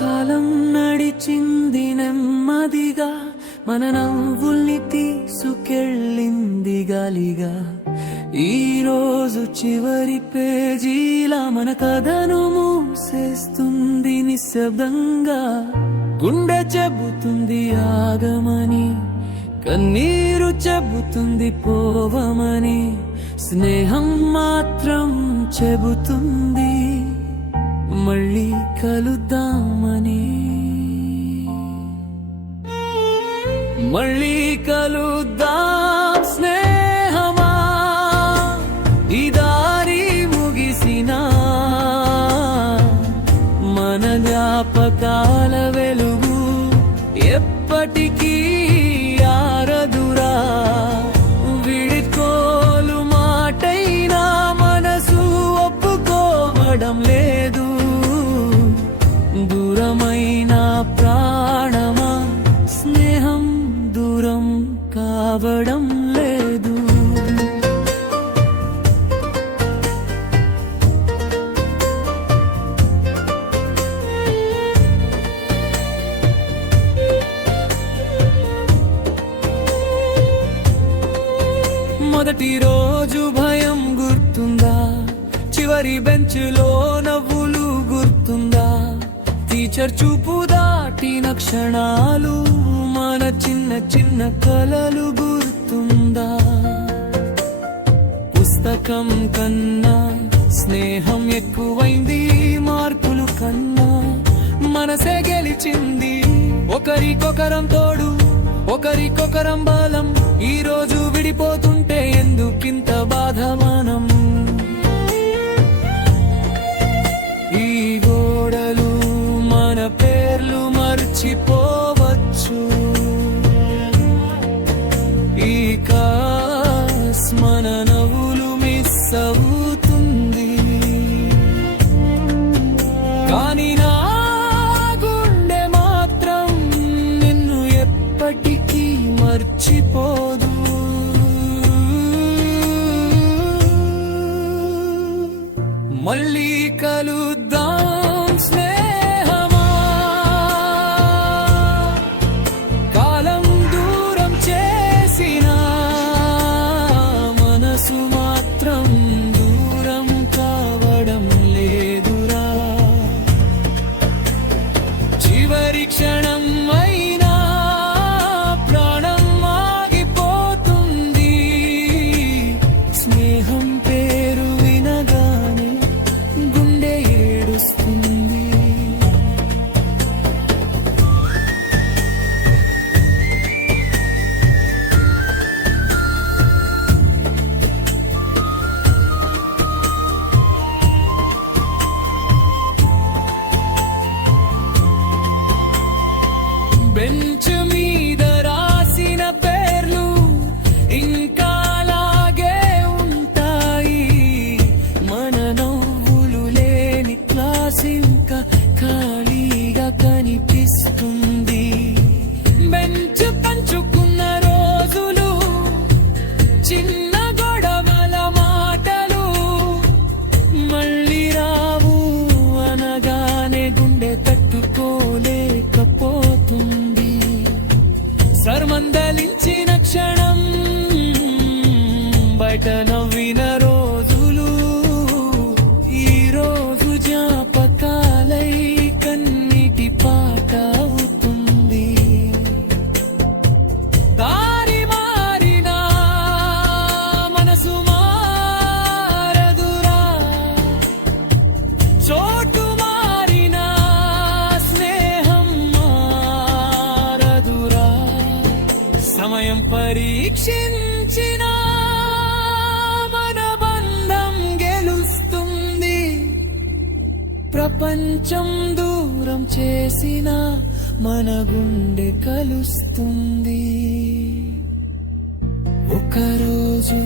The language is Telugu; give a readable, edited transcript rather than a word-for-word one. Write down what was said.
కాలం నడిచింది నెమ్మదిగా, మన నవ్వుల్ని తీసుకెళ్ళింది గాలిగా. ఈ రోజు చివరి పేజీలా మన కథను మూసేస్తుంది నిశ్శబ్దంగా. గుండె చెబుతుంది ఆగమని, కన్నీరు చెబుతుంది పోవమని, స్నేహం మాత్రం చెబుతుంది మళ్ళీ కలుద్దామని. మళ్ళీ కలుద్దాం స్నేహమా, ఈ దారి ముగిసినా మన జ్ఞాపకాల వెలుగు ఎప్పటికీ ఆరదురా. విడికోలు మాటైనా మనసు ఒప్పుకోవడం లేదు. దూరమైన ప్రాణమా, స్నేహం దూరం కావడం లేదు. మొదటి రోజు భయం గుర్తుందా, చివరి బెంచ్లో నవ్వులు గుర్తుందా, టీచర్ చూపు దాటిన క్షణాలు, మన చిన్న చిన్న కలలు గుర్తుందా. పుస్తకం కన్నా స్నేహం ఎక్కువైంది మార్కులు కన్నా. మనసే గెలిచింది, ఒకరికొకరం తోడు, ఒకరికొకరం బలం. ఈ రోజు విడిపోతుంటే ఎందుకింత బాధ మనం. ఈ గోడలు మన పేర్లు మర్చిపోవచ్చు, ఈ కాస్ మన నవ్వులు మిస్ అవుతుంది. కానీ నా గుండె మాత్రం నిన్ను ఎప్పటికీ మర్చిపోదు. మళ్ళీ కలుద్దాం స్నేహమా, కాలం దూరం చేసినా మనసు మాత్రం దూరం కావడం లేదురా. చివరి క్షణం అయినా ప్రాణం ఆగిపోతుంది. స్నేహం పేరు వినగానే గుండె ఏడుస్తుంది. బెంచ్ మీద రాసిన పేర్లు ఇంకా అలాగే ఉంటాయి. మన నవ్వులు లేని క్లాస్ ఇంకా ఖాళీగా కనిపిస్తుంది. బెంచ్ పంచుకున్న రోజులు, చిన్న గొడవల మాటలు మళ్ళీ రావు అనగానే గుండె తట్టుకోలేకపోతుంది. సర్మందలించిన క్షణం, బయట నవ్విన రోజులు, ఈ రోజు జ్ఞాపకాలై కన్నీటి పాట అవుతుంది. దారి మారినా మనసు మారదురా, చోటు మారినా స్నేహం మారదురా. సమయం పరీక్షించిన మన బంధం గెలుస్తుంది. ప్రపంచం దూరం చేసిన మన గుండె కలుస్తుంది. ఒకరోజు